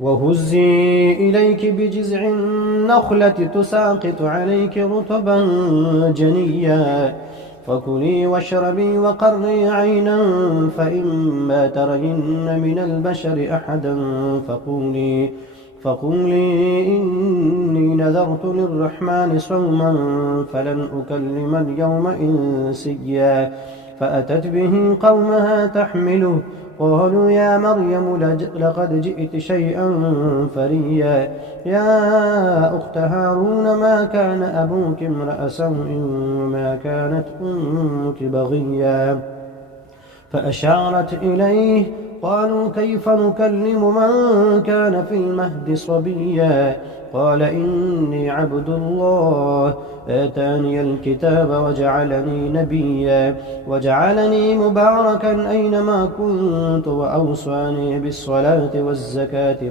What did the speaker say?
وهزي إليك بجذع النخلة تساقط عليك رطبا جنيا فكلي واشربي وقري عينا فإما ترين من البشر أحدا فقولي إني نذرت للرحمن صوما فلن أكلم اليوم إنسيا فأتت به قومها تحمله قالوا يا مريم لقد جئت شيئا فريا يا أخت هارون ما كان أبوك امرأ سوء وما كانت أمك بغيا فأشارت إليه قالوا كيف نكلم من كان في المهد صبيا قال إني عبد الله آتاني الكتاب وجعلني نبيا وجعلني مباركا أينما كنت وأوصاني بالصلاة والزكاة